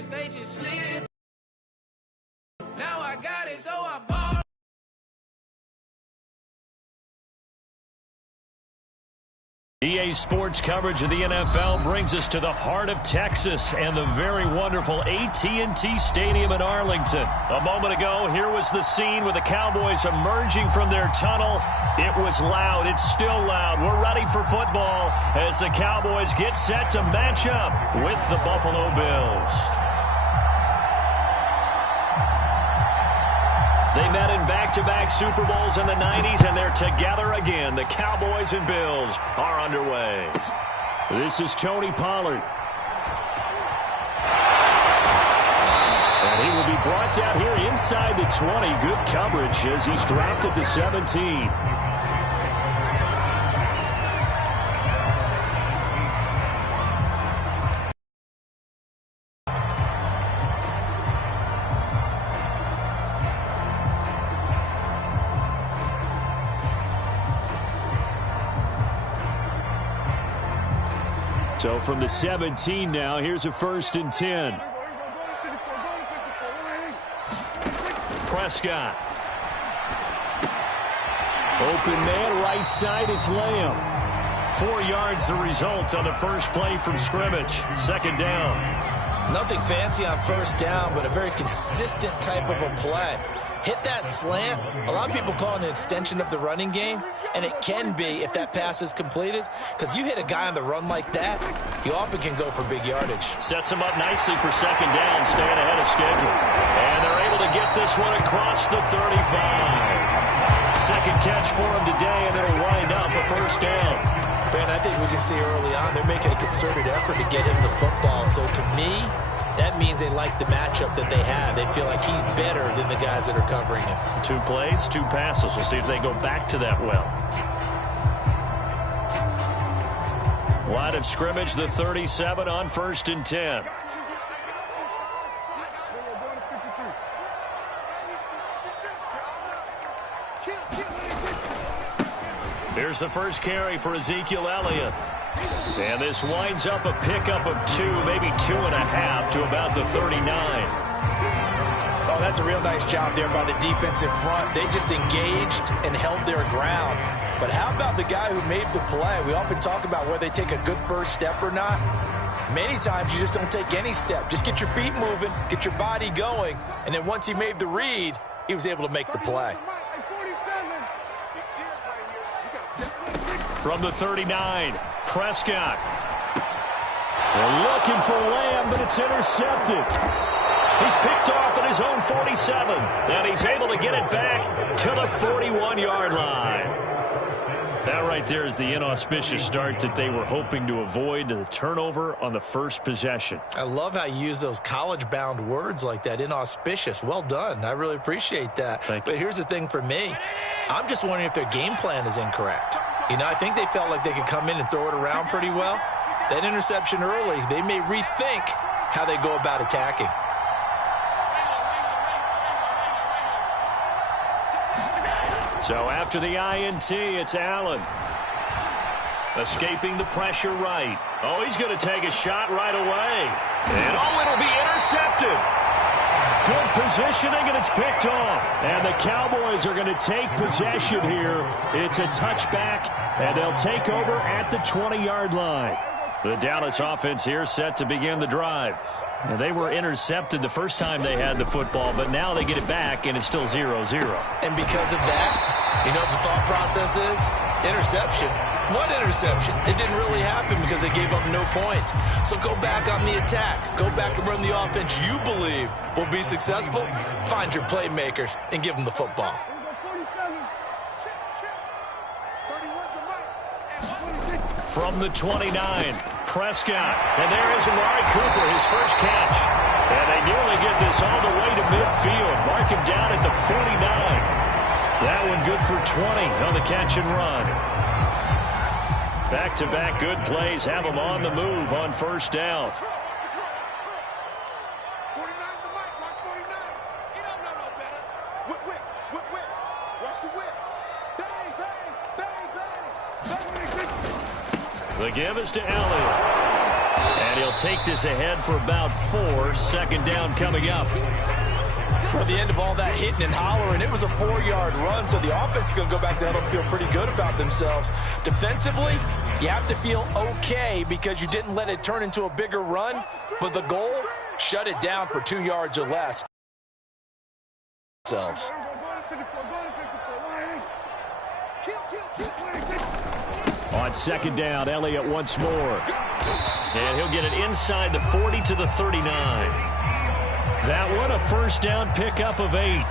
chance, they just slid. Now I got it, so I bought. EA Sports coverage of the NFL brings us to the heart of Texas and the very wonderful AT&T Stadium in Arlington. A moment ago, here was the scene with the Cowboys emerging from their tunnel. It was loud. It's still loud. We're ready for football as the Cowboys get set to match up with the Buffalo Bills. They met in back-to-back Super Bowls in the 90s, and they're together again. The Cowboys and Bills are underway. This is Tony Pollard. And he will be brought down here inside the 20. Good coverage as he's dropped at the 17. So from the 17 now, here's a 1st and 10. Prescott. Open man, right side, it's Lamb. 4 yards the result on the first play from scrimmage. 2nd down. Nothing fancy on 1st down, but a very consistent type of a play. Hit that slant. A lot of people call it an extension of the running game, and it can be if that pass is completed, because you hit a guy on the run like that, you often can go for big yardage. Sets him up nicely for 2nd down, staying ahead of schedule. And they're able to get this one across the 35. 2nd catch for him today, and it'll wind up a 1st down. Ben, I think we can see early on they're making a concerted effort to get him the football. So to me, that means they like the matchup that they have. They feel like he's better than the guys that are covering him. 2 plays, 2 passes. We'll see if they go back to that well. Line of scrimmage, the 37 on 1st and 10. Here's the first carry for Ezekiel Elliott. And this winds up a pickup of 2, maybe 2.5 to about the 39. Oh, that's a real nice job there by the defense in front. They just engaged and held their ground. But how about the guy who made the play? We often talk about whether they take a good first step or not. Many times you just don't take any step. Just get your feet moving, get your body going, and then once he made the read, he was able to make the play. From the 39, Prescott. They're looking for Lamb, but it's intercepted. He's picked off at his own 47, and he's able to get it back to the 41-yard line. That right there is the inauspicious start that they were hoping to avoid, the turnover on the first possession. I love how you use those college-bound words like that, inauspicious. Well done. I really appreciate that. Thank you. But here's the thing for me. I'm just wondering if their game plan is incorrect. You know, I think they felt like they could come in and throw it around pretty well. That interception early, they may rethink how they go about attacking. So after the INT, it's Allen. Escaping the pressure right. Oh, he's going to take a shot right away. And oh, it'll be intercepted. Good positioning, and it's picked off. And the Cowboys are going to take possession here. It's a touchback, and they'll take over at the 20-yard line. The Dallas offense here set to begin the drive. Now, they were intercepted the first time they had the football, but now they get it back, and it's still 0-0. And because of that, you know what the thought process is? Interception. What interception? It didn't really happen because they gave up no points. So go back on the attack. Go back and run the offense you believe will be successful. Find your playmakers and give them the football. From the 29, Prescott. And there is Amari Cooper, his first catch. And they nearly get this all the way to midfield. Mark him down at the 49. That one good for 20 on the catch and run. Back-to-back good plays have them on the move on first down. The give is to Elliott. And he'll take this ahead for about 4. Second down coming up. At the end of all that hitting and hollering, it was a 4-yard run, so the offense is going to go back there and feel pretty good about themselves. Defensively, you have to feel okay because you didn't let it turn into a bigger run, but the goal, shut it down for 2 yards or less. On second down, Elliott once more. And he'll get it inside the 40 to the 39. That one, a first down pickup of 8.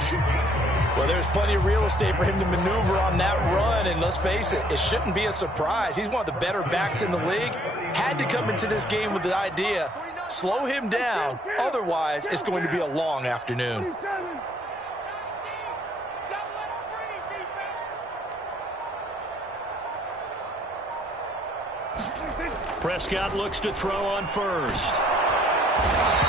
Well, there's plenty of real estate for him to maneuver on that run, and let's face it, it shouldn't be a surprise. He's one of the better backs in the league. Had to come into this game with the idea, slow him down, otherwise it's going to be a long afternoon. Prescott looks to throw on first.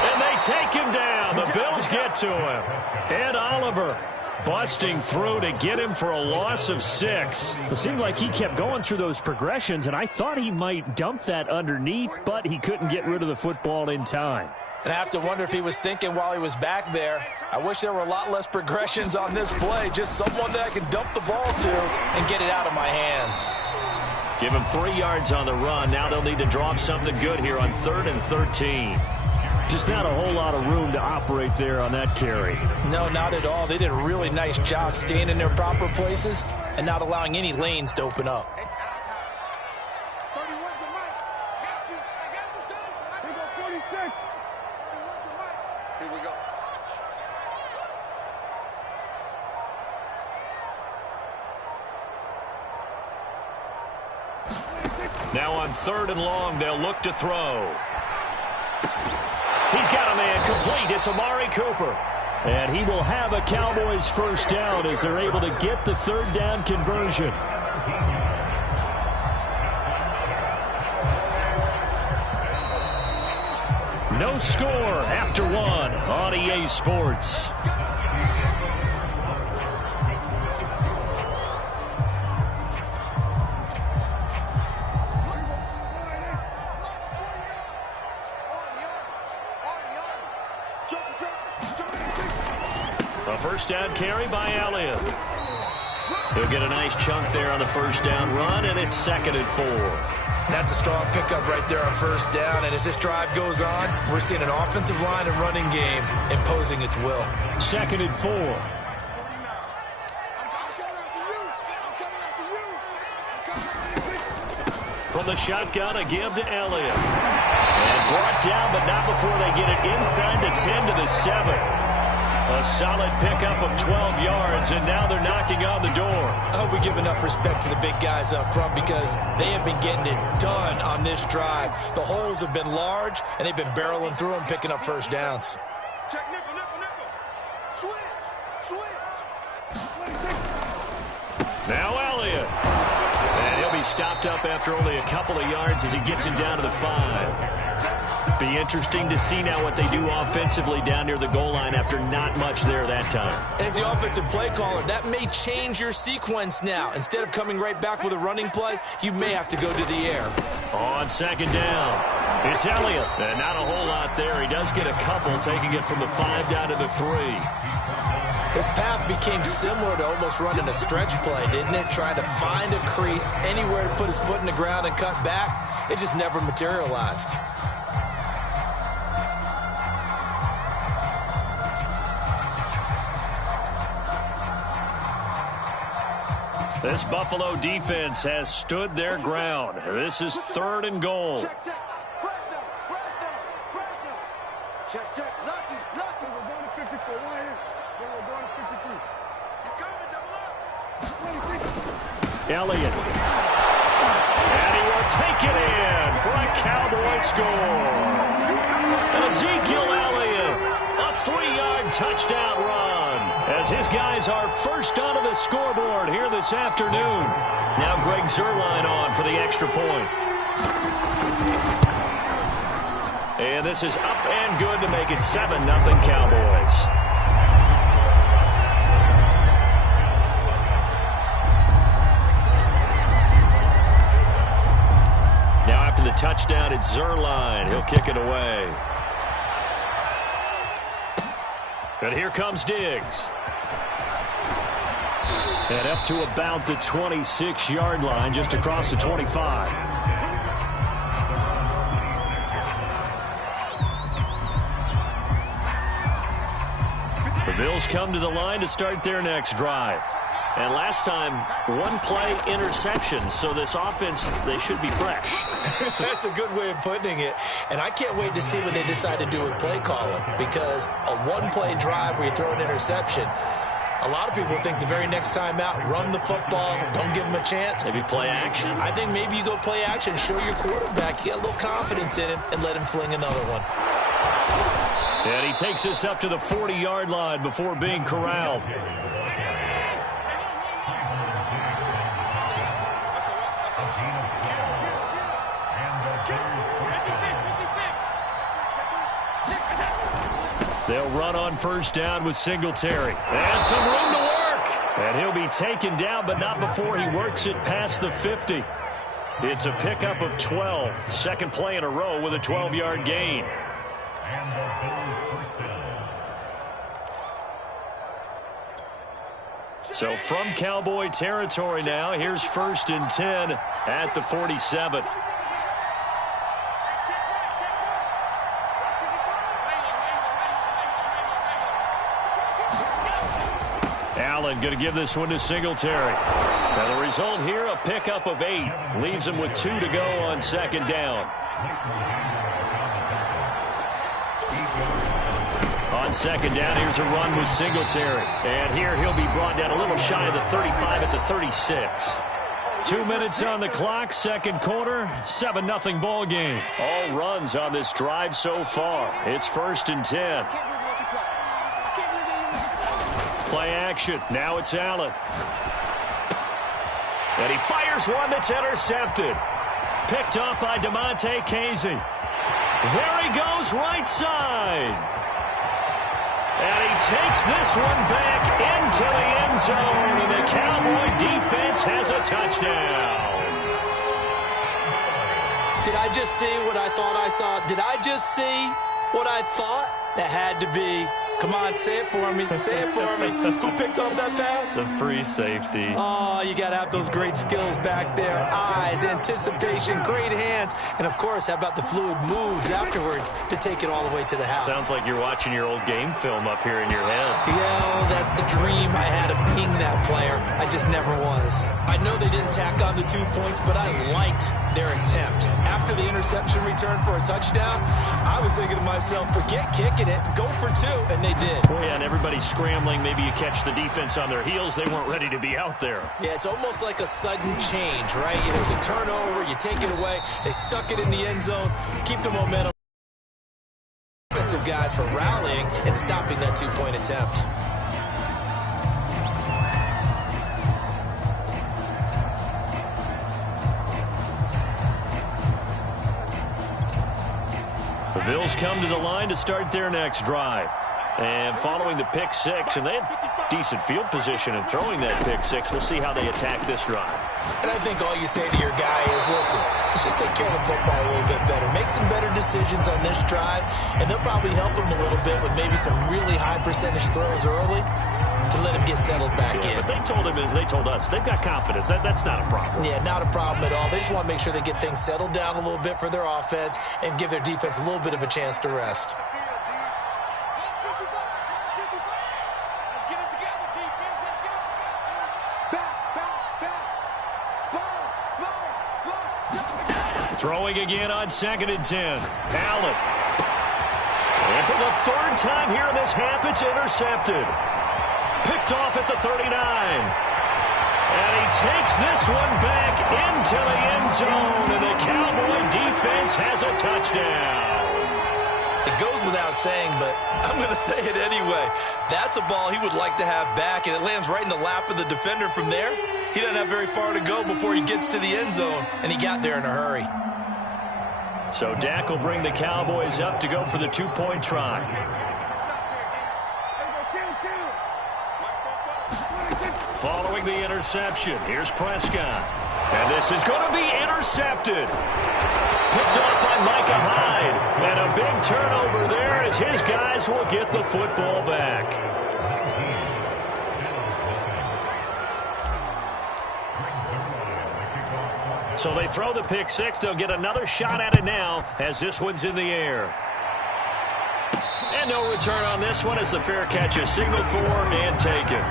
And they take him down. The Bills get to him. Ed Oliver busting through to get him for a loss of 6. It seemed like he kept going through those progressions, and I thought he might dump that underneath, but he couldn't get rid of the football in time. And I have to wonder if he was thinking while he was back there, I wish there were a lot less progressions on this play, just someone that I can dump the ball to and get it out of my hands. Give him 3 yards on the run. Now they'll need to draw up something good here on 3rd and 13. Just not a whole lot of room to operate there on that carry. No, not at all. They did a really nice job staying in their proper places and not allowing any lanes to open up. Now on 3rd and long, they'll look to throw. He's got a man complete. It's Amari Cooper. And he will have a Cowboys first down as they're able to get the 3rd down conversion. No score after 1 on EA Sports. A first down carry by Elliott. He'll get a nice chunk there on the first down run, and it's 2nd and 4. That's a strong pickup right there on first down, and as this drive goes on, we're seeing an offensive line and running game imposing its will. 2nd and 4. From the shotgun, a give to Elliott. And brought down, but not before they get it inside the 10 to the 7. A solid pickup of 12 yards, and now they're knocking on the door. I hope we give enough respect to the big guys up front because they have been getting it done on this drive. The holes have been large, and they've been barreling through them, picking up first downs. Check nickel, nickel, nickel. Switch. Now Elliott. And he'll be stopped up after only a couple of yards as he gets him down to the 5. Be interesting to see now what they do offensively down near the goal line after not much there that time. As the offensive play caller, that may change your sequence now. Instead of coming right back with a running play, you may have to go to the air. On 2nd down, it's Elliott. And not a whole lot there. He does get a couple, taking it from the 5 down to the 3. His path became similar to almost running a stretch play, didn't it? Trying to find a crease, anywhere to put his foot in the ground and cut back. It just never materialized. This Buffalo defense has stood their ground. This is 3rd and goal. Check. Lucky. We're going to 54. One here. We're going to 53. He's coming. Double up. Elliott. And he will take it in for a Cowboy score. Ezekiel Elliott, a 3-yard touchdown run, as his guys are first onto the scoreboard here this afternoon. Now Greg Zuerlein on for the extra point. And this is up and good to make it 7-0 Cowboys. Now after the the touchdown, it's Zuerlein. He'll kick it away. And here comes Diggs. And up to about the 26-yard line, just across the 25. The Bills come to the line to start their next drive. And last time, one-play interception, so this offense, they should be fresh. That's a good way of putting it. And I can't wait to see what they decide to do with play calling, because a one-play drive where you throw an interception, a lot of people think the very next time out, run the football, don't give them a chance. Maybe play action? I think maybe you go play action, show your quarterback, you get a little confidence in him, and let him fling another one. And he takes us up to the 40-yard line before being corralled. They'll run on first down with Singletary. And some room to work. And he'll be taken down, but not before he works it past the 50. It's a pickup of 12. Second play in a row with a 12-yard gain. So from Cowboy territory now, here's 1st and 10 at the 47. Allen going to give this one to Singletary. Now the result here, a pickup of 8. Leaves him with 2 to go on second down. On second down, here's a run with Singletary. And here he'll be brought down a little shy of the 35 at the 36. 2 minutes on the clock, second quarter, 7-0 ball game. All runs on this drive so far. It's 1st and 10. Play action. Now it's Allen. And he fires one that's intercepted. Picked off by Damontae Kazee. There he goes, right side. And he takes this one back into the end zone. And the Cowboy defense has a touchdown. Did I just see what I thought I saw? Did I just see what I thought? That had to be. Come on, say it for me. Say it for me. Who picked up that pass? The free safety. Oh, you got to have those great skills back there. Eyes, anticipation, great hands. And, of course, how about the fluid moves afterwards to take it all the way to the house? Sounds like you're watching your old game film up here in your head. Yeah, that's the dream I had of being that player. I just never was. I know they didn't tack on the 2 points, but I liked their attempt. After the interception return for a touchdown, I was thinking to myself, forget kicking it, go for 2, and they did. Well, yeah, and everybody's scrambling. Maybe you catch the defense on their heels. They weren't ready to be out there. Yeah, it's almost like a sudden change, right? There's a turnover, you take it away. They stuck it in the end zone, keep the momentum. Defensive guys for rallying and stopping that 2-point attempt. The Bills come to the line to start their next drive. And following the pick 6, and they had decent field position in throwing that pick 6. We'll see how they attack this drive. And I think all you say to your guy is, listen, let's just take care of the football a little bit better. Make some better decisions on this drive, and they'll probably help him a little bit with maybe some really high percentage throws early to let him get settled back in. But they told him, and they told us, they've got confidence. That's not a problem. Yeah, not a problem at all. They just want to make sure they get things settled down a little bit for their offense and give their defense a little bit of a chance to rest. Throwing again on 2nd and 10. Allen. And for the 3rd time here in this half, it's intercepted. Picked off at the 39. And he takes this one back into the end zone. And the Cowboy defense has a touchdown. It goes without saying, but I'm going to say it anyway. That's a ball he would like to have back, and it lands right in the lap of the defender from there. He doesn't have very far to go before he gets to the end zone, and he got there in a hurry. So Dak will bring the Cowboys up to go for the 2-point try. Following the interception, here's Prescott. And this is going to be intercepted. Picked off by Micah Hyde. And a big turnover there as his guys will get the football back. So they throw the pick six. They'll get another shot at it now as this one's in the air. And no return on this one as the fair catch is signaled for and taken.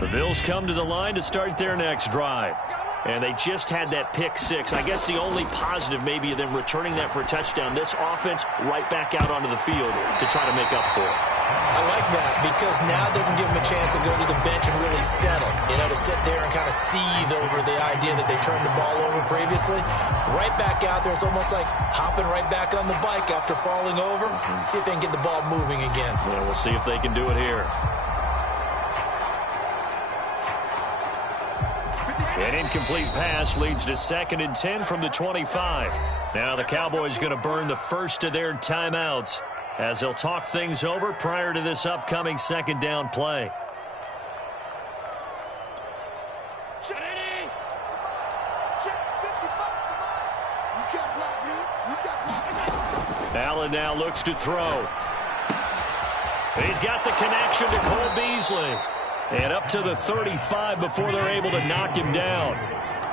The Bills come to the line to start their next drive. And they just had that pick six. I guess the only positive maybe of them returning that for a touchdown. This offense right back out onto the field to try to make up for it. I like that because now it doesn't give them a chance to go to the bench and really settle. You know, to sit there and kind of seethe over the idea that they turned the ball over previously. Right back out there. It's almost like hopping right back on the bike after falling over. See if they can get the ball moving again. Well, we'll see if they can do it here. An incomplete pass leads to 2nd and 10 from the 25. Now the Cowboys going to burn the first of their timeouts as they'll talk things over prior to this upcoming 2nd down play. Allen now looks to throw. He's got the connection to Cole Beasley. And up to the 35 before they're able to knock him down.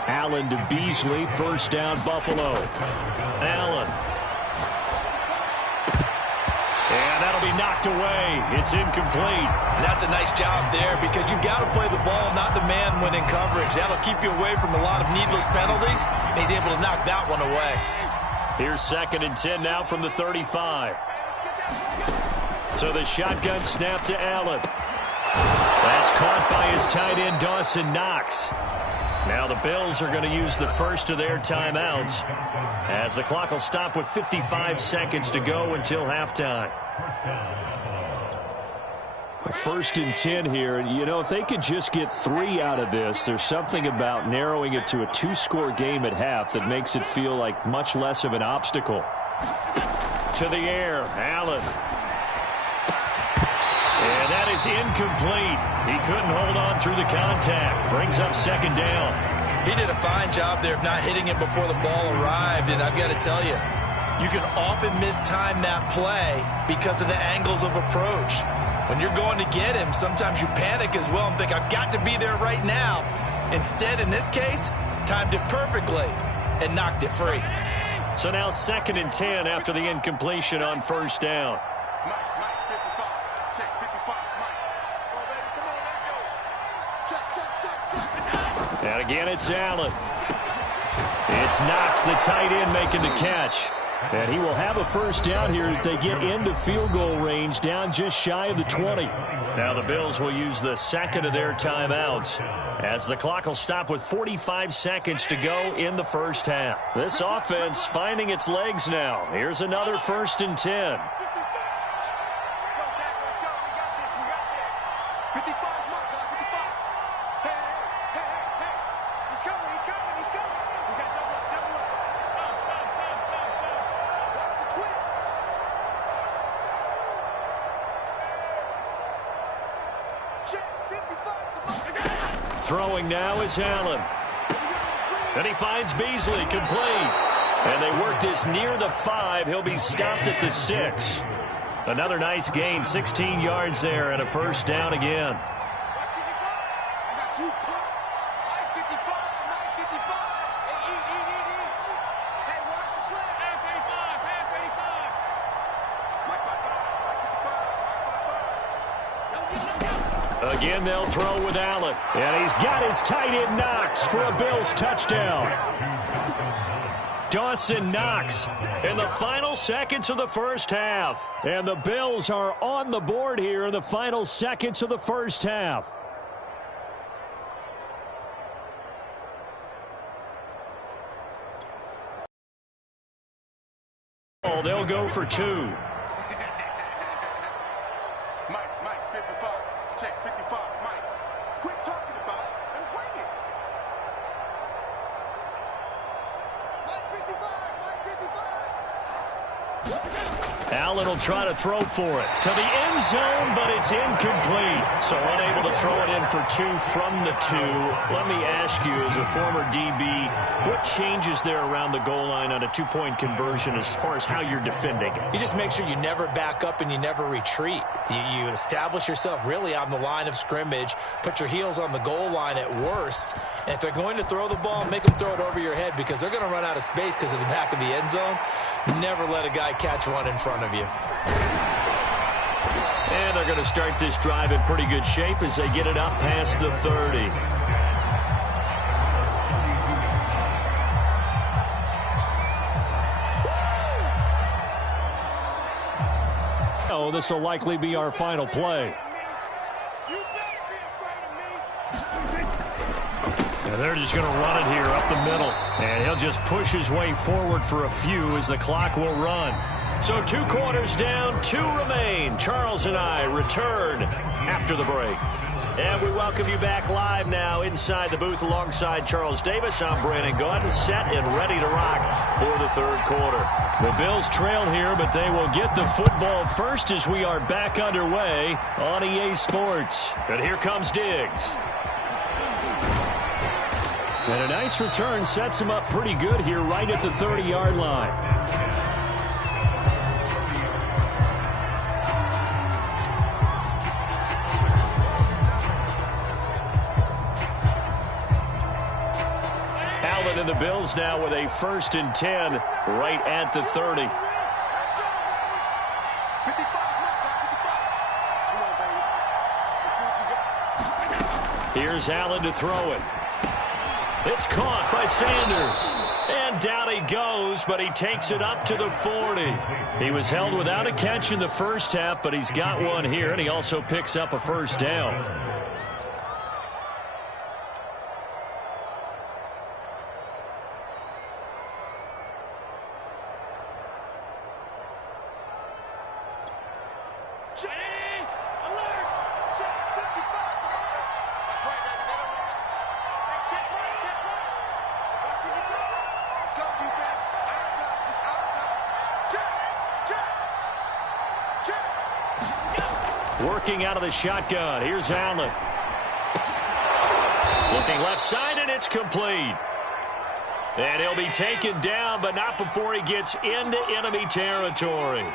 Allen to Beasley, first down Buffalo. Allen. And that'll be knocked away. It's incomplete. And that's a nice job there because you've got to play the ball, not the man when in coverage. That'll keep you away from a lot of needless penalties. And he's able to knock that one away. Here's 2nd and 10 now from the 35. So the shotgun snap to Allen. That's caught by his tight end, Dawson Knox. Now the Bills are going to use the first of their timeouts as the clock will stop with 55 seconds to go until halftime. 1st and 10 here. You know, if they could just get 3 out of this, there's something about narrowing it to a 2-score game at half that makes it feel like much less of an obstacle. To the air, Allen. And that is incomplete. He couldn't hold on through the contact. Brings up 2nd down. He did a fine job there of not hitting it before the ball arrived. And I've got to tell you, you can often mistime that play because of the angles of approach. When you're going to get him, sometimes you panic as well and think, I've got to be there right now. Instead, in this case, timed it perfectly and knocked it free. So now 2nd and 10 after the incompletion on first down. And again, it's Allen. It's Knox, the tight end, making the catch. And he will have a first down here as they get into field goal range, down just shy of the 20. Now the Bills will use the 2nd of their timeouts as the clock will stop with 45 seconds to go in the first half. This offense finding its legs now. Here's another 1st and 10. Throwing now is Allen. And he finds Beasley complete. And they work this near the 5. He'll be stopped at the 6. Another nice gain, 16 yards there and a first down again. Again, they'll throw with Allen. And he's got his tight end Knox for a Bills touchdown. Dawson Knox in the final seconds of the first half. And the Bills are on the board here in the final seconds of the first half. They'll go for 2. Mike, 55. Check 55. Mike, quit talking about it. Allen will try to throw for it. To the end zone, but it's incomplete. So unable to throw it in for 2 from the 2. Let me ask you, as a former DB, what changes there around the goal line on a 2-point conversion as far as how you're defending it? You just make sure you never back up and you never retreat. You establish yourself really on the line of scrimmage, put your heels on the goal line at worst, and if they're going to throw the ball, make them throw it over your head because they're going to run out of space because of the back of the end zone. Never let a guy catch one in front of you. And they're going to start this drive in pretty good shape as they get it up past the 30. Oh, this will likely be our final play. And they're just going to run it here up the middle. And he'll just push his way forward for a few as the clock will run. So 2 quarters down, 2 remain. Charles and I return after the break. And we welcome you back live now inside the booth alongside Charles Davis. I'm Brandon Gaudin, set and ready to rock for the 3rd quarter. The Bills trail here, but they will get the football first as we are back underway on EA Sports. And here comes Diggs. And a nice return sets him up pretty good here right at the 30-yard line. Allen and the Bills now with a 1st and 10 right at the 30. Here's Allen to throw it. It's caught by Sanders. And down he goes, but he takes it up to the 40. He was held without a catch in the first half, but he's got one here, and he also picks up a 1st down. Working out of the shotgun. Here's Allen. Looking left side, and it's complete. And he'll be taken down, but not before he gets into enemy territory.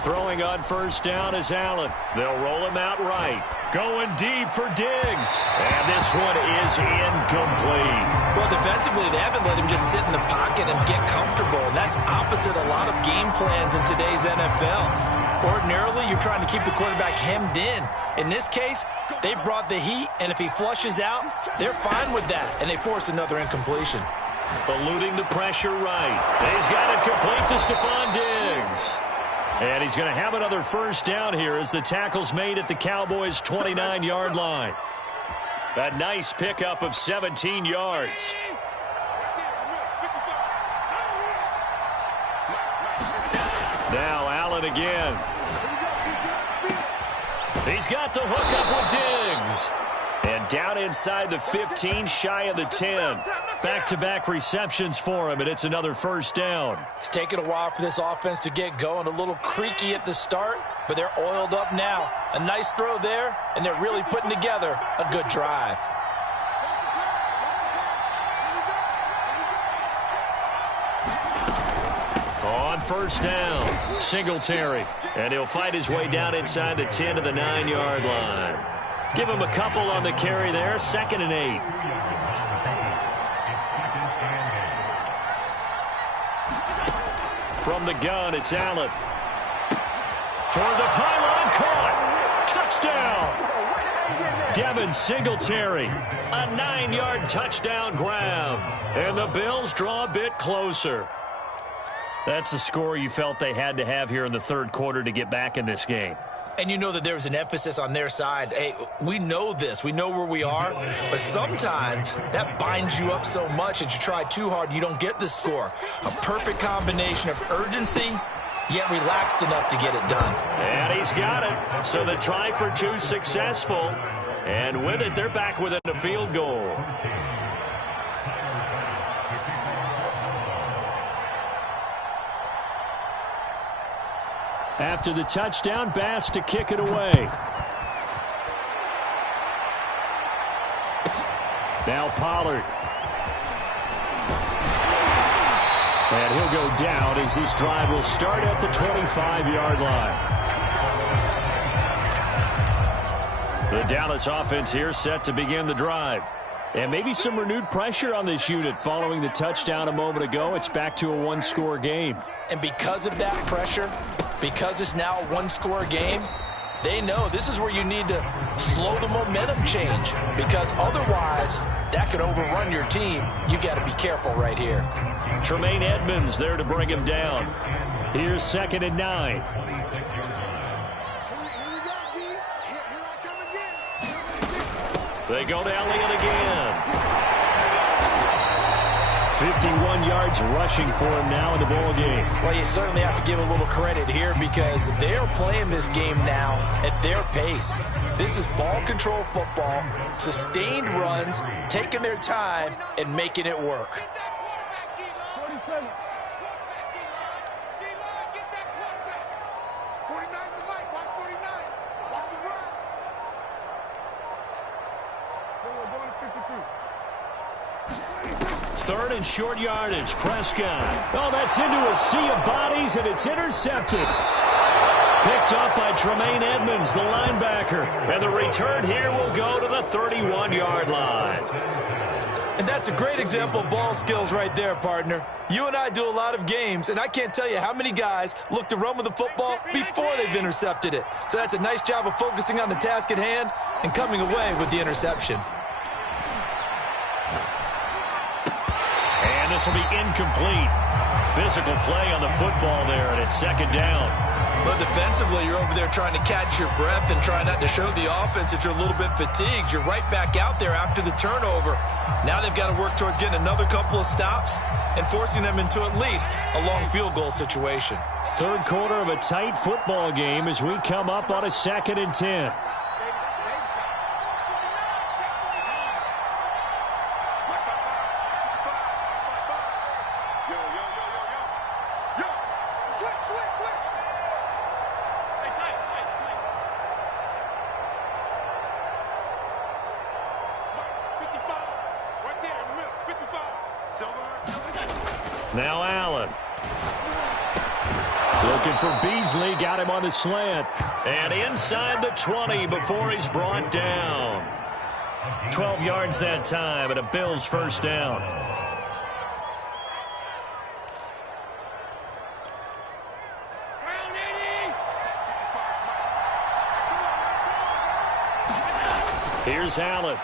Throwing on 1st down is Allen. They'll roll him out right. Going deep for Diggs. And this one is incomplete. Well, defensively, they haven't let him just sit in the pocket and get comfortable. And that's opposite a lot of game plans in today's NFL. Ordinarily, you're trying to keep the quarterback hemmed in. In this case, they brought the heat, and if he flushes out, they're fine with that. And they force another incompletion. Eluding the pressure right. He's got it complete to Stephon Diggs. And he's going to have another 1st down here as the tackle's made at the Cowboys' 29-yard line. A nice pickup of 17 yards. Now Allen again. He's got the hookup with Diggs. And down inside the 15, shy of the 10. Back-to-back receptions for him, and it's another 1st down. It's taken a while for this offense to get going. A little creaky at the start, but they're oiled up now. A nice throw there, and they're really putting together a good drive. On 1st down, Singletary. And he'll fight his way down inside the 10 to the 9-yard line. Give him a couple on the carry there, 2nd and 8. From the gun, it's Allen. Toward the pylon, caught. Touchdown. Devin Singletary. A 9-yard touchdown grab. And the Bills draw a bit closer. That's a score you felt they had to have here in the 3rd quarter to get back in this game. And you know that there was an emphasis on their side. Hey, we know this. We know where we are. But sometimes that binds you up so much that you try too hard, you don't get the score. A perfect combination of urgency yet relaxed enough to get it done. And he's got it. So the try for two successful. And with it, they're back within a field goal. After the touchdown, Bass to kick it away. Now Pollard. And he'll go down as this drive will start at the 25-yard line. The Dallas offense here set to begin the drive. And maybe some renewed pressure on this unit following the touchdown a moment ago. It's back to a one-score game. And because of that pressure, because it's now a one-score game, they know this is where you need to slow the momentum change, because otherwise that could overrun your team. You got to be careful right here. Tremaine Edmonds there to bring him down. Here's 2nd and 9. They go to Elliott again. 51 yards rushing for him now in the ball game. Well, you certainly have to give a little credit here because they're playing this game now at their pace. This is ball control football, sustained runs, taking their time and making it work. 47. 49's the mic. Watch 49. Watch the run. We're going to 52. 3rd and short yardage. Prescott. Oh, that's into a sea of bodies, and it's intercepted. Picked up by Tremaine Edmonds, the linebacker. And the return here will go to the 31-yard line. And that's a great example of ball skills right there, partner. You and I do a lot of games, and I can't tell you how many guys look to run with the football before they've intercepted it. So that's a nice job of focusing on the task at hand and coming away with the interception. And this will be incomplete. Physical play on the football there, and it's 2nd down. But defensively, you're over there trying to catch your breath and try not to show the offense that you're a little bit fatigued. You're right back out there after the turnover. Now they've got to work towards getting another couple of stops and forcing them into at least a long field goal situation. 3rd quarter of a tight football game as we come up on a 2nd and 10. Now Allen. Looking for Beasley. Got him on the slant. And inside the 20 before he's brought down. 12 yards that time, and a Bills 1st down. Here's Allen.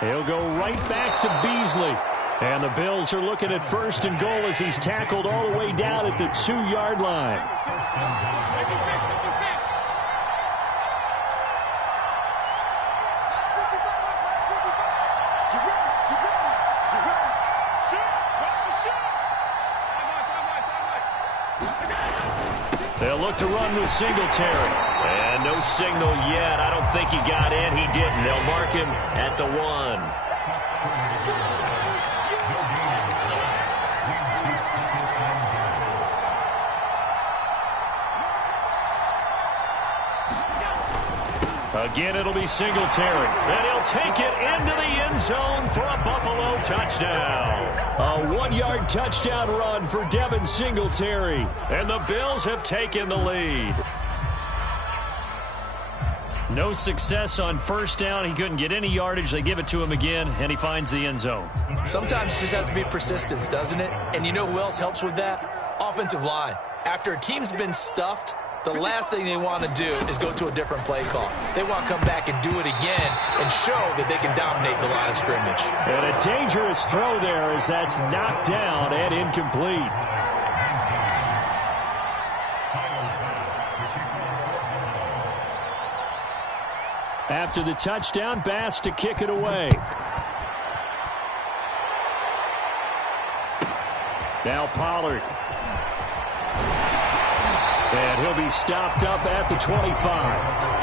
He'll go right back to Beasley. And the Bills are looking at 1st and goal as he's tackled all the way down at the 2-yard line. They'll look to run with Singletary. And no signal yet. I don't think he got in. He didn't. They'll mark him at the 1. Again, it'll be Singletary. And he'll take it into the end zone for a Buffalo touchdown. A 1-yard touchdown run for Devin Singletary. And the Bills have taken the lead. No success on 1st down. He couldn't get any yardage. They give it to him again, and he finds the end zone. Sometimes it just has to be persistence, doesn't it? And you know who else helps with that? Offensive line. After a team's been stuffed, the last thing they want to do is go to a different play call. They want to come back and do it again and show that they can dominate the line of scrimmage. And a dangerous throw there as that's knocked down and incomplete. After the touchdown, Bass to kick it away. Now Pollard. And he'll be stopped up at the 25.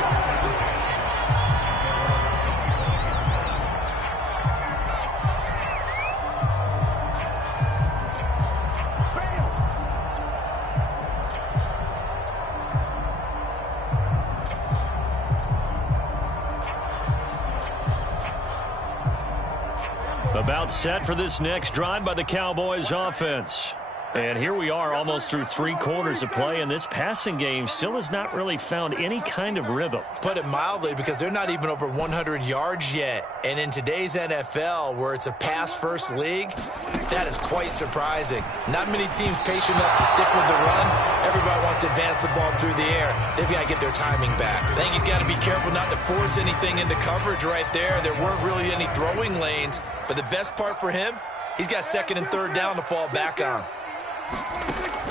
About set for this next drive by the Cowboys offense. And here we are almost through 3 quarters of play, and this passing game still has not really found any kind of rhythm. Put it mildly, because they're not even over 100 yards yet. And in today's NFL, where it's a pass-first league, that is quite surprising. Not many teams patient enough to stick with the run. Everybody wants to advance the ball through the air. They've got to get their timing back. I think he's got to be careful not to force anything into coverage right there. There weren't really any throwing lanes. But the best part for him, he's got 2nd and 3rd down to fall back on.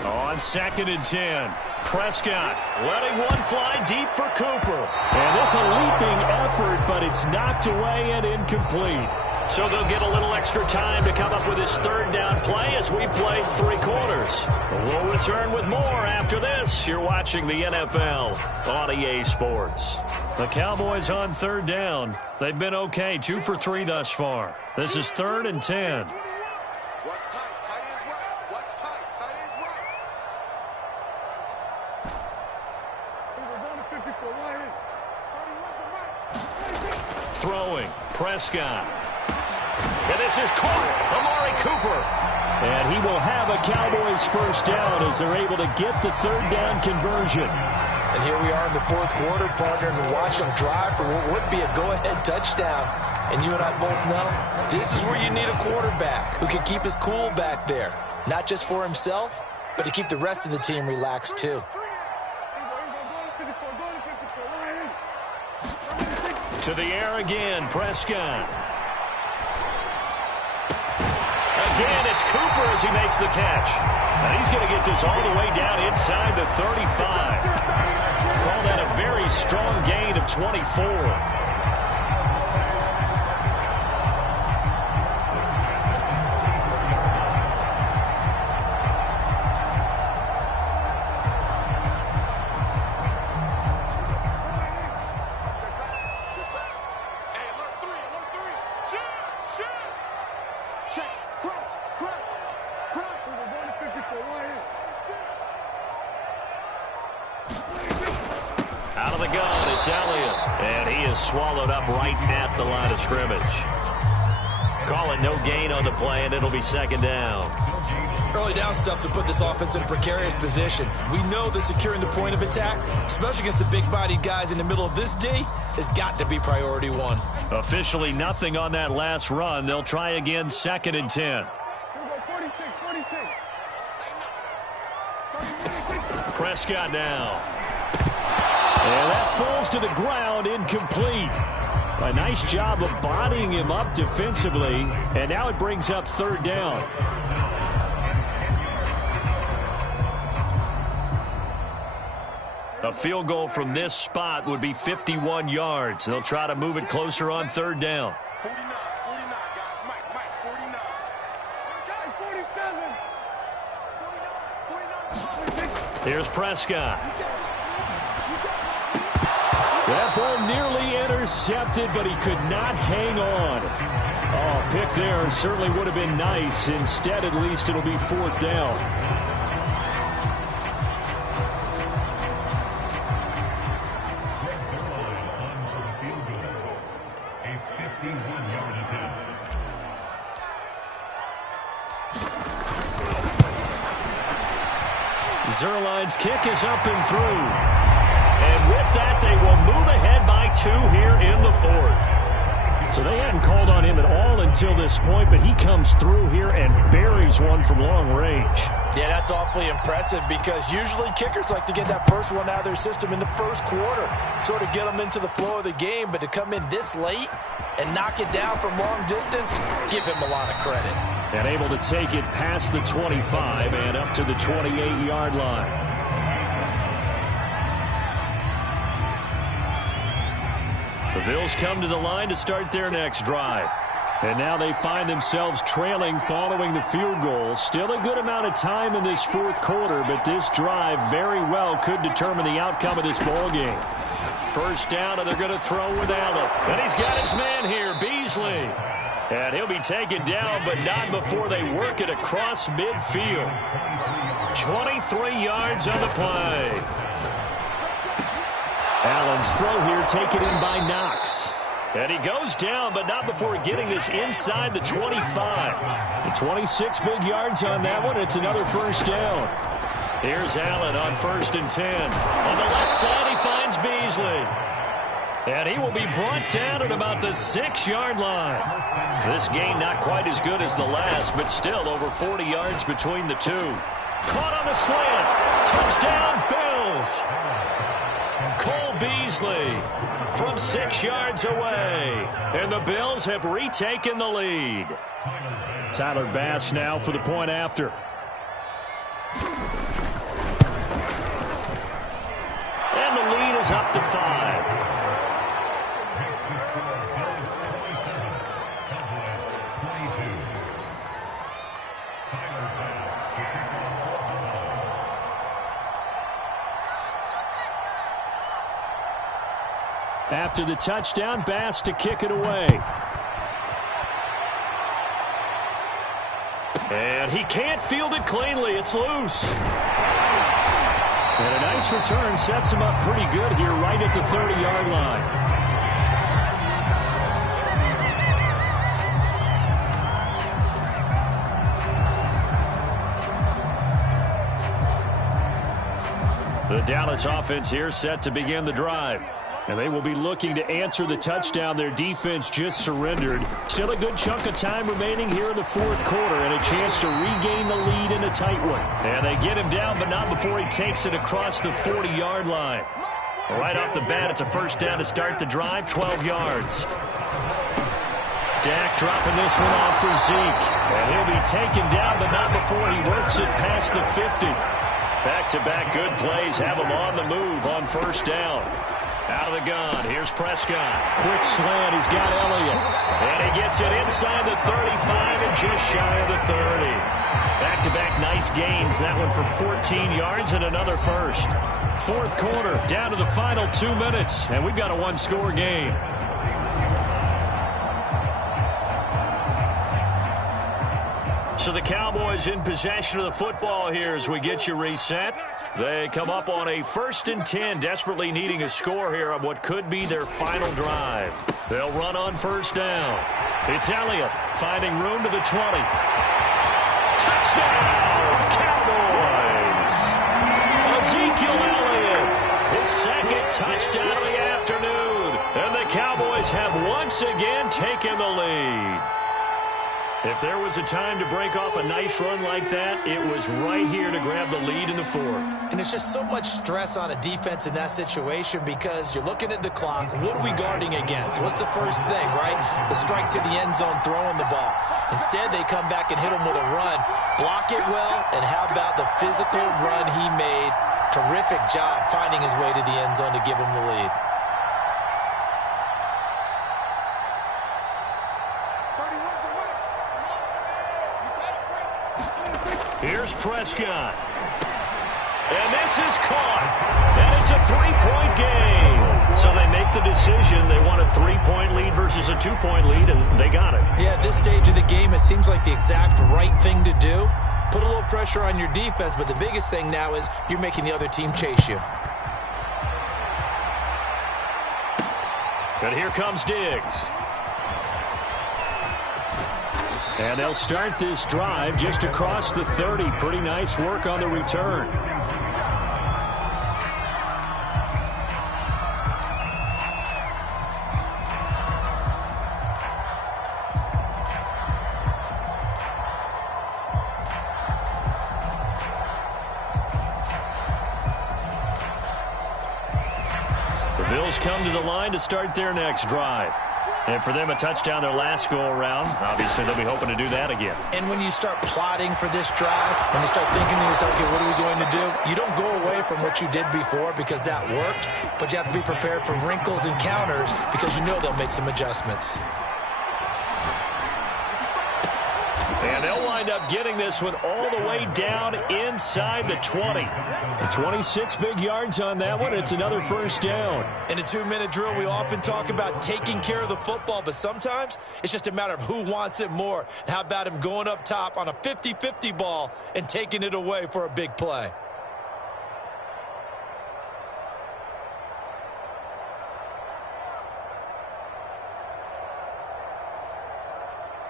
On 2nd and 10, Prescott letting one fly deep for Cooper. And this a leaping effort, but it's knocked away and incomplete. So they'll get a little extra time to come up with his 3rd down play as we played 3 quarters. We'll return with more after this. You're watching the NFL on EA Sports. The Cowboys on 3rd down. They've been okay, 2 for 3 thus far. This is 3rd and 10. What's tight? Tight is right. What's tight? Tight is right. We're going to 54 right here. 31 the right. Throwing, Prescott. And this is caught, Amari Cooper. And he will have a Cowboys 1st down as they're able to get the 3rd down conversion. And here we are in the 4th quarter, partner, and watch them drive for what would be a go-ahead touchdown. And you and I both know this is where you need a quarterback who can keep his cool back there. Not just for himself, but to keep the rest of the team relaxed too. To the air again, Prescott. Again, it's Cooper as he makes the catch. And he's going to get this all the way down inside the 35. Call that a very strong gain of 24. Out of the gun, it's Elliott. And he is swallowed up right at the line of scrimmage. Call it no gain on the play, and it'll be 2nd down. Early down stuff will put this offense in a precarious position. We know that securing the point of attack, especially against the big-bodied guys in the middle of this D, has got to be priority 1. Officially nothing on that last run. They'll try again, 2nd and 10. Prescott now. And that falls to the ground, incomplete. A nice job of bodying him up defensively, and now it brings up 3rd down. A field goal from this spot would be 51 yards. They'll try to move it closer on 3rd down. 49, guys. Mike, 49. Okay, 47. Here's Prescott. That ball nearly intercepted, but he could not hang on. Oh, pick there certainly would have been nice. Instead, at least it'll be 4th down. Zuerlein's kick is up and through. And with that, they will move ahead by 2 here in the 4th. So they hadn't called on him at all until this point, but he comes through here and buries one from long range. Yeah, that's awfully impressive because usually kickers like to get that first one out of their system in the 1st quarter, sort of get them into the flow of the game, but to come in this late and knock it down from long distance, give him a lot of credit. And able to take it past the 25 and up to the 28-yard line. The Bills come to the line to start their next drive. And now they find themselves trailing following the field goal. Still a good amount of time in this fourth quarter, but this drive very well could determine the outcome of this ball game. First down, and they're going to throw with Allen. And he's got his man here, Beasley. And he'll be taken down, but not before they work it across midfield. 23 yards on the play. Allen's throw here taken in by Knox. And he goes down, but not before getting this inside the 25. The 26 big yards on that one. It's another first down. Here's Allen on 1st and 10. On the left side, he finds Beasley. And he will be brought down at about the 6-yard line. This game not quite as good as the last, but still over 40 yards between the two. Caught on the slant. Touchdown, Bills. Cole Beasley from 6 yards away. And the Bills have retaken the lead. Tyler Bass now for the point after. And the lead is up to 5. After the touchdown, Bass to kick it away. And he can't field it cleanly. It's loose. And a nice return sets him up pretty good here right at the 30-yard line. The Dallas offense here set to begin the drive. And they will be looking to answer the touchdown their defense just surrendered. Still a good chunk of time remaining here in the fourth quarter and a chance to regain the lead in a tight one. And they get him down, but not before he takes it across the 40-yard line. Right off the bat, it's a first down to start the drive, 12 yards. Dak dropping this one off for Zeke. And he'll be taken down, but not before he works it past the 50. Back-to-back good plays have him on the move on first down. Out of the gun, here's Prescott. Quick slant, he's got Elliott. And he gets it inside the 35 and just shy of the 30. Back-to-back nice gains, that one for 14 yards and another first. Fourth quarter, down to the final 2 minutes, and we've got a one-score game. So the Cowboys in possession of the football here as we get you reset. They come up on a 1st and 10, desperately needing a score here on what could be their final drive. They'll run on first down. It's Elliott finding room to the 20. Touchdown, Cowboys! Ezekiel Elliott, his second touchdown of the afternoon. And the Cowboys have once again taken the lead. If there was a time to break off a nice run like that, it was right here to grab the lead in the fourth. And it's just so much stress on a defense in that situation because you're looking at the clock. What are we guarding against? What's the first thing, right? The strike to the end zone, throwing the ball. Instead, they come back and hit him with a run. Block it well, and how about the physical run he made? Terrific job finding his way to the end zone to give him the lead. Here's Prescott. And this is caught. And it's a 3-point game. So they make the decision. They want a 3-point lead versus a 2-point lead, and they got it. Yeah, at this stage of the game, it seems like the exact right thing to do. Put a little pressure on your defense, but the biggest thing now is you're making the other team chase you. And here comes Diggs. And they'll start this drive just across the 30. Pretty nice work on the return. The Bills come to the line to start their next drive. And for them, a touchdown their last go-around. Obviously, they'll be hoping to do that again. And when you start plotting for this drive, when you start thinking to yourself, okay, what are we going to do? You don't go away from what you did before because that worked, but you have to be prepared for wrinkles and counters because you know they'll make some adjustments. wind up getting this one all the way down inside the 20. 26 big yards on that one. It's another first down. In a 2-minute drill, we often talk about taking care of the football, but sometimes it's just a matter of who wants it more. How about him going up top on a 50-50 ball and taking it away for a big play?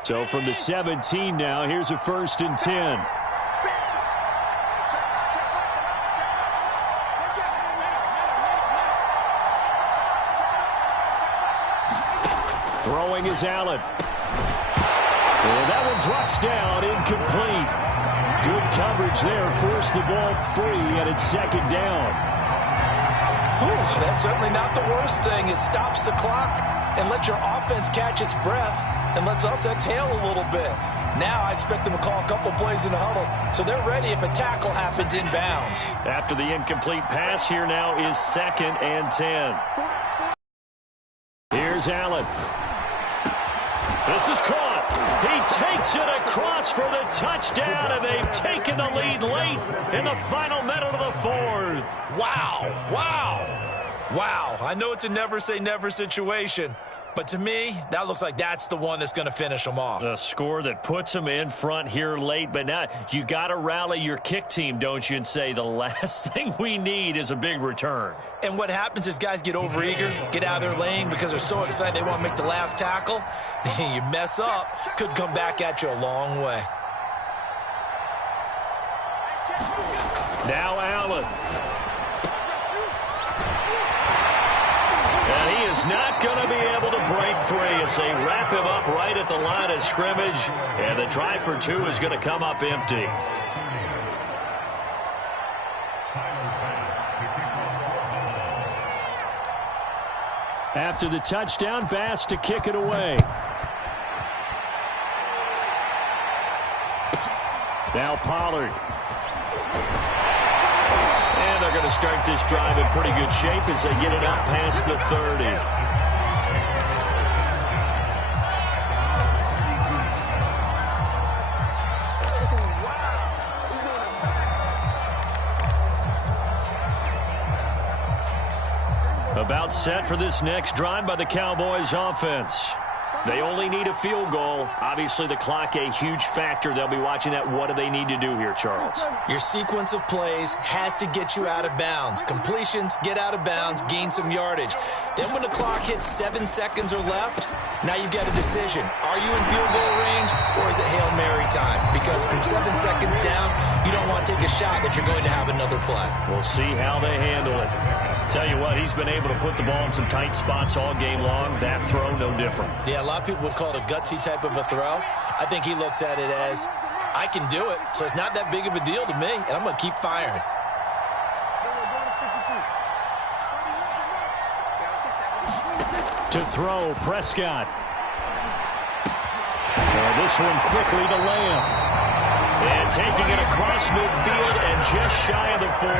So from the 17 now, here's a 1st and 10. Throwing is Allen. And that one drops down, incomplete. Good coverage there, forced the ball free, and it's 2nd down. Whew, that's certainly not the worst thing. It stops the clock and lets your offense catch its breath and lets us exhale a little bit. Now I expect them to call a couple plays in the huddle, so they're ready if a tackle happens inbounds. After the incomplete pass, here now is 2nd and 10. Here's Allen. This is caught. He takes it across for the touchdown, and they've taken the lead late in the final minute of the 4th. Wow, wow, wow. I know it's a never-say-never situation, but to me, that looks like that's the one that's going to finish them off. The score that puts them in front here late, but now you got to rally your kick team, don't you, and say the last thing we need is a big return. And what happens is guys get overeager, get out of their lane because they're so excited they want to make the last tackle. You mess up, could come back at you a long way. Now Allen. And he is not going to be able to break free as they wrap him up right at the line of scrimmage. And the try for 2 is going to come up empty. After the touchdown, Bass to kick it away. Now Pollard. And they're going to start this drive in pretty good shape as they get it up past the 30. About set for this next drive by the Cowboys offense. They only need a field goal. Obviously, the clock a huge factor. They'll be watching that. What do they need to do here, Charles? Your sequence of plays has to get you out of bounds. Completions, get out of bounds, gain some yardage. Then when the clock hits 7 seconds or left, now you've got a decision. Are you in field goal range or is it Hail Mary time? Because from 7 seconds down, you don't want to take a shot that you're going to have another play. We'll see how they handle it. Tell you what, he's been able to put the ball in some tight spots all game long. That throw, no different. Yeah, a lot of people would call it a gutsy type of a throw. I think he looks at it as, I can do it, so it's not that big of a deal to me, and I'm going to keep firing. To throw, Prescott. This one quickly to Lamb. And taking it across midfield and just shy of the 40.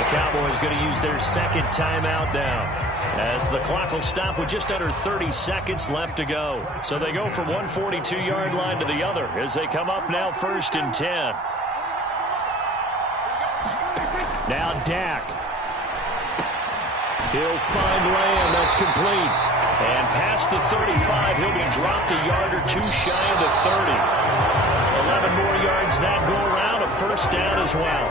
The Cowboys going to use their 2nd timeout now, as the clock will stop with just under 30 seconds left to go. So they go from one 42-yard line to the other as they come up now 1st and 10. Now Dak. He'll find Lamb. That's complete. And past the 35, he'll be dropped a yard or 2 shy of the 30. 11 more yards that go around, a 1st down as well.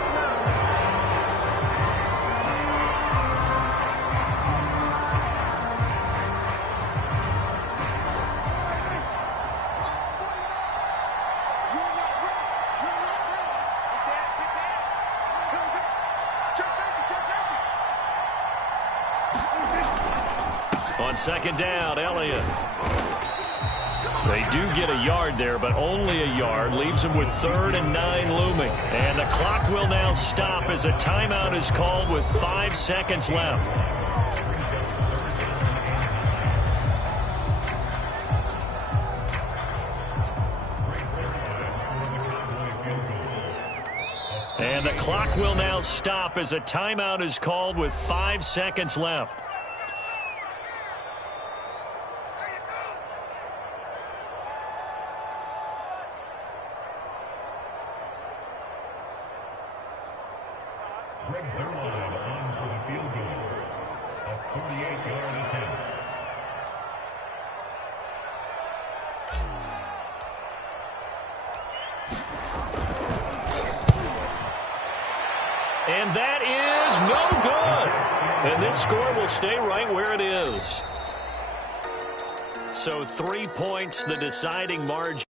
On 2nd down, Elliott. They do get a yard there, but only a yard. Leaves them with 3rd and 9 looming. And the clock will now stop as a timeout is called with 5 seconds left. And the clock will now stop as a timeout is called with 5 seconds left. Greg Zuerlein on for the field goal. A 48-yard attempt. And that is no good. And this score will stay right where it is. So 3 points, the deciding margin.